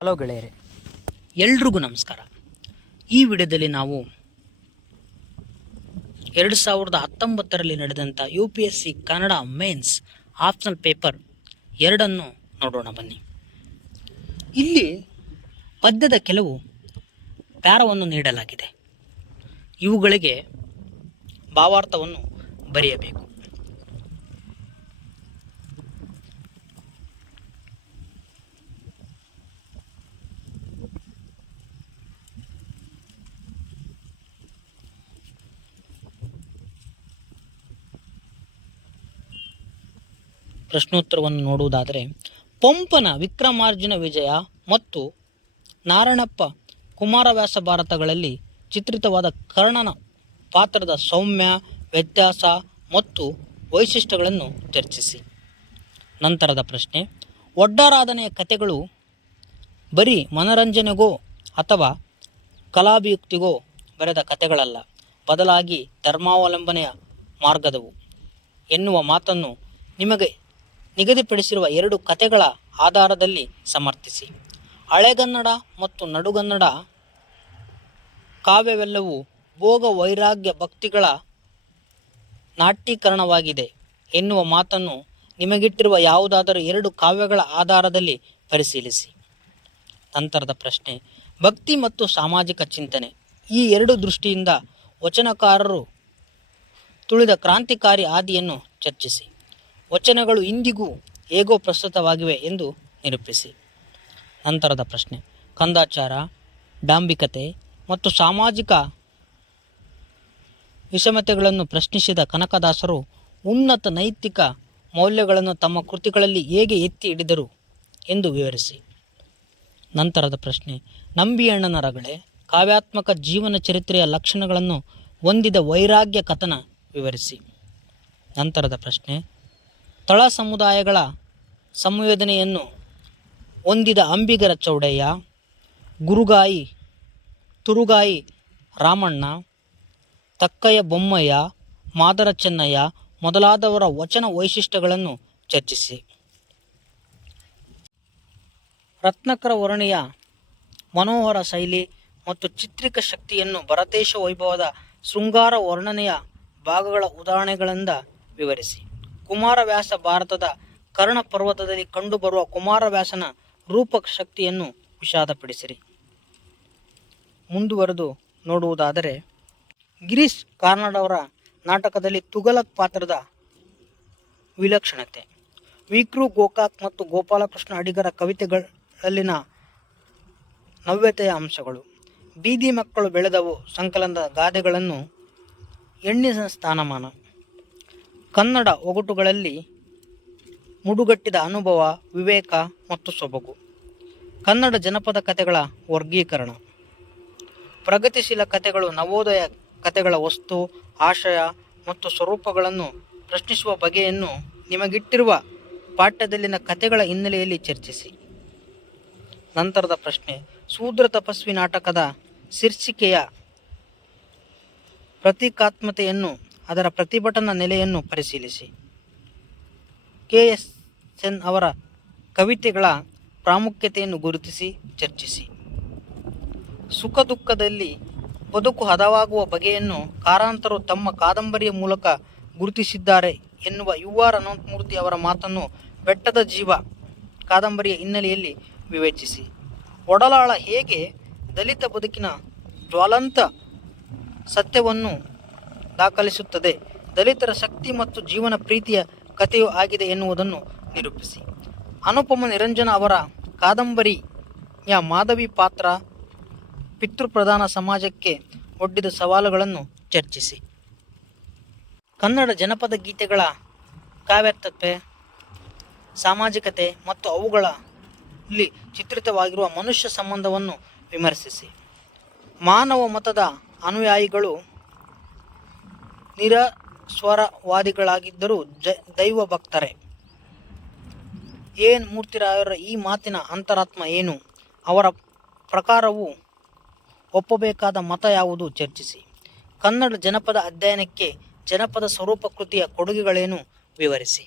Hello ಗೆಳೆಯರೆ, ಎಲ್ರಿಗೂ ನಮಸ್ಕಾರ. ಈ ವಿಡಿಯೋದಲ್ಲಿ ನಾವು 2019ರಲ್ಲಿ ನಡೆದಂಥ UPSC Kannada mains optional paper 2 ನೋಡೋಣ ಬನ್ನಿ. ಇಲ್ಲಿ ಪದ್ಯದ ಕೆಲವು ಪ್ಯಾರವನ್ನು ನೀಡಲಾಗಿದೆ. ಇವುಗಳಿಗೆ ಭಾವಾರ್ಥವನ್ನು ಬರೆಯಬೇಕು. ಪ್ರಶ್ನೋತ್ತರವನ್ನು ನೋಡುವುದಾದರೆ, ಪಂಪನ ವಿಕ್ರಮಾರ್ಜುನ ವಿಜಯ ಮತ್ತು ನಾರಾಯಣಪ್ಪ ಕುಮಾರವ್ಯಾಸ ಭಾರತಗಳಲ್ಲಿ ಚಿತ್ರಿತವಾದ ಕರ್ಣನ ಪಾತ್ರದ ಸೌಮ್ಯ, ವ್ಯತ್ಯಾಸ ಮತ್ತು ವೈಶಿಷ್ಟ್ಯಗಳನ್ನು ಚರ್ಚಿಸಿ. ನಂತರದ ಪ್ರಶ್ನೆ, ಒಡ್ಡರಾಧನೆಯ ಕಥೆಗಳು ಬರೀ ಮನರಂಜನೆಗೋ ಅಥವಾ ಕಲಾಭಿಯುಕ್ತಿಗೋ ಬರೆದ ಕಥೆಗಳಲ್ಲ, ಬದಲಾಗಿ ಧರ್ಮಾವಲಂಬನೆಯ ಮಾರ್ಗದವು ಎನ್ನುವ ಮಾತನ್ನು ನಿಮಗೆ ನಿಗದಿಪಡಿಸಿರುವ 2 ಕಥೆಗಳ ಆಧಾರದಲ್ಲಿ ಸಮರ್ಥಿಸಿ. ಹಳೆಗನ್ನಡ ಮತ್ತು ನಡುಗನ್ನಡ ಕಾವ್ಯವೆಲ್ಲವೂ ಭೋಗ ವೈರಾಗ್ಯ ಭಕ್ತಿಗಳ ನಾಟ್ಯೀಕರಣವಾಗಿದೆ ಎನ್ನುವ ಮಾತನ್ನು ನಿಮಗಿಟ್ಟಿರುವ ಯಾವುದಾದರೂ 2 ಕಾವ್ಯಗಳ ಆಧಾರದಲ್ಲಿ ಪರಿಶೀಲಿಸಿ. ನಂತರದ ಪ್ರಶ್ನೆ, ಭಕ್ತಿ ಮತ್ತು ಸಾಮಾಜಿಕ ಚಿಂತನೆ. ಈ 2 ದೃಷ್ಟಿಯಿಂದ ವಚನಕಾರರು ತುಳಿದ ಕ್ರಾಂತಿಕಾರಿ ಹಾದಿಯನ್ನು ಚರ್ಚಿಸಿ. ವಚನಗಳು ಇಂದಿಗೂ ಹೇಗೋ ಪ್ರಸ್ತುತವಾಗಿವೆ ಎಂದು ನಿರೂಪಿಸಿ. ನಂತರದ ಪ್ರಶ್ನೆ, ಕಂದಾಚಾರ, ಡಾಂಬಿಕತೆ ಮತ್ತು ಸಾಮಾಜಿಕ ವಿಷಮತೆಗಳನ್ನು ಪ್ರಶ್ನಿಸಿದ ಕನಕದಾಸರು ಉನ್ನತ ನೈತಿಕ ಮೌಲ್ಯಗಳನ್ನು ತಮ್ಮ ಕೃತಿಗಳಲ್ಲಿ ಹೇಗೆ ಎತ್ತಿ ಹಿಡಿದರು ಎಂದು ವಿವರಿಸಿ. ನಂತರದ ಪ್ರಶ್ನೆ, ನಂಬಿಯಣ್ಣನ ರಗಳೆ ಕಾವ್ಯಾತ್ಮಕ ಜೀವನ ಚರಿತ್ರೆಯ ಲಕ್ಷಣಗಳನ್ನು ಹೊಂದಿದ ವೈರಾಗ್ಯ ಕಥನ ವಿವರಿಸಿ. ನಂತರದ ಪ್ರಶ್ನೆ, ತಳ ಸಮುದಾಯಗಳ ಸಂವೇದನೆಯನ್ನು ಹೊಂದಿದ ಅಂಬಿಗರ ಚೌಡಯ್ಯ, ಗುರುಗಾಯಿ ತುರುಗಾಯಿ ರಾಮಣ್ಣ, ತಕ್ಕಯ್ಯ ಬೊಮ್ಮಯ್ಯ, ಮಾದರ ಚೆನ್ನಯ್ಯ ಮೊದಲಾದವರ ವಚನ ವೈಶಿಷ್ಟ್ಯಗಳನ್ನು ಚರ್ಚಿಸಿ. ರತ್ನಾಕರ ವರ್ಣಿಯ ಮನೋಹರ ಶೈಲಿ ಮತ್ತು ಚಿತ್ರಿಕ ಶಕ್ತಿಯನ್ನು ಭರತೇಶ ವೈಭವದ ಶೃಂಗಾರ ವರ್ಣನೆಯ ಭಾಗಗಳ ಉದಾಹರಣೆಗಳಿಂದ ವಿವರಿಸಿ. ಕುಮಾರವ್ಯಾಸ ಭಾರತದ ಕರ್ಣ ಪರ್ವತದಲ್ಲಿ ಕಂಡುಬರುವ ಕುಮಾರವ್ಯಾಸನ ರೂಪಕ ಶಕ್ತಿಯನ್ನು ವಿಷಾದಪಡಿಸಿರಿ. ಮುಂದುವರೆದು ನೋಡುವುದಾದರೆ, ಗಿರೀಶ್ ಕಾರ್ನಾಡ್ ನಾಟಕದಲ್ಲಿ ತುಘಲಕ್ ಪಾತ್ರದ ವಿಲಕ್ಷಣತೆ, ವಿ.ಕೃ. ಗೋಕಾಕ್ ಮತ್ತು ಗೋಪಾಲಕೃಷ್ಣ ಅಡಿಗರ ಕವಿತೆಗಳಲ್ಲಿನ ನವ್ಯತೆಯ ಅಂಶಗಳು, ಬೀದಿ ಮಕ್ಕಳು ಬೆಳೆದವು ಸಂಕಲನದ ಗಾದೆಗಳನ್ನು ಹೆಣ್ಣಿನ ಸ್ಥಾನಮಾನ, ಕನ್ನಡ ಒಗಟುಗಳಲ್ಲಿ ಮುಡುಗಟ್ಟಿದ ಅನುಭವ, ವಿವೇಕ ಮತ್ತು ಸೊಬಗು, ಕನ್ನಡ ಜನಪದ ಕಥೆಗಳ ವರ್ಗೀಕರಣ, ಪ್ರಗತಿಶೀಲ ಕಥೆಗಳು ನವೋದಯ ಕಥೆಗಳ ವಸ್ತು, ಆಶಯ ಮತ್ತು ಸ್ವರೂಪಗಳನ್ನು ಪ್ರಶ್ನಿಸುವ ಬಗೆಯನ್ನು ನಿಮಗಿಟ್ಟಿರುವ ಪಾಠ್ಯದಲ್ಲಿನ ಕಥೆಗಳ ಹಿನ್ನೆಲೆಯಲ್ಲಿ ಚರ್ಚಿಸಿ. ನಂತರದ ಪ್ರಶ್ನೆ, ಶೂದ್ರ ತಪಸ್ವಿ ನಾಟಕದ ಶೀರ್ಷಿಕೆಯ ಪ್ರತೀಕಾತ್ಮತೆಯನ್ನು, ಅದರ ಪ್ರತಿಭಟನಾ ನೆಲೆಯನ್ನು ಪರಿಶೀಲಿಸಿ. KSN ಅವರ ಕವಿತೆಗಳ ಪ್ರಾಮುಖ್ಯತೆಯನ್ನು ಗುರುತಿಸಿ ಚರ್ಚಿಸಿ. ಸುಖ ದುಃಖದಲ್ಲಿ ಬದುಕು ಹದವಾಗುವ ಬಗೆಯನ್ನು ಕಾರಂತರು ತಮ್ಮ ಕಾದಂಬರಿಯ ಮೂಲಕ ಗುರುತಿಸಿದ್ದಾರೆ ಎನ್ನುವ UR ಅನಂತಮೂರ್ತಿ ಅವರ ಮಾತನ್ನು ಬೆಟ್ಟದ ಜೀವ ಕಾದಂಬರಿಯ ಹಿನ್ನೆಲೆಯಲ್ಲಿ ವಿವೇಚಿಸಿ. ಒಡಲಾಳ ಹೇಗೆ ದಲಿತ ಬದುಕಿನ ಜ್ವಲಂತ ಸತ್ಯವನ್ನು ದಾಖಲಿಸುತ್ತದೆ, ದಲಿತರ ಶಕ್ತಿ ಮತ್ತು ಜೀವನ ಪ್ರೀತಿಯ ಕಥೆಯೂ ಆಗಿದೆ ಎನ್ನುವುದನ್ನು ನಿರೂಪಿಸಿ. ಅನುಪಮ ನಿರಂಜನ ಅವರ ಕಾದಂಬರಿಯ ಮಾಧವಿ ಪಾತ್ರ ಪಿತೃಪ್ರಧಾನ ಸಮಾಜಕ್ಕೆ ಒಡ್ಡಿದ ಸವಾಲುಗಳನ್ನು ಚರ್ಚಿಸಿ. ಕನ್ನಡ ಜನಪದ ಗೀತೆಗಳ ಕಾವ್ಯಾತ್ಮತೆ, ಸಾಮಾಜಿಕತೆ ಮತ್ತು ಅವುಗಳಲ್ಲಿ ಚಿತ್ರಿತವಾಗಿರುವ ಮನುಷ್ಯ ಸಂಬಂಧವನ್ನು ವಿಮರ್ಶಿಸಿ. ಮಾನವ ಮತದ ಅನುಯಾಯಿಗಳು ನಿರಸ್ವರವಾದಿಗಳಾಗಿದ್ದರೂ ದೈವ ಭಕ್ತರೇ. ಎನ್ ಮೂರ್ತಿರಾಯರ ಈ ಮಾತಿನ ಅಂತರಾತ್ಮ ಏನು, ಅವರ ಪ್ರಕಾರವು ಒಪ್ಪಬೇಕಾದ ಮತ ಯಾವುದು ಚರ್ಚಿಸಿ. ಕನ್ನಡ ಜನಪದ ಅಧ್ಯಯನಕ್ಕೆ ಜನಪದ ಸ್ವರೂಪ ಕೃತಿಯ ಕೊಡುಗೆಗಳೇನು ವಿವರಿಸಿ.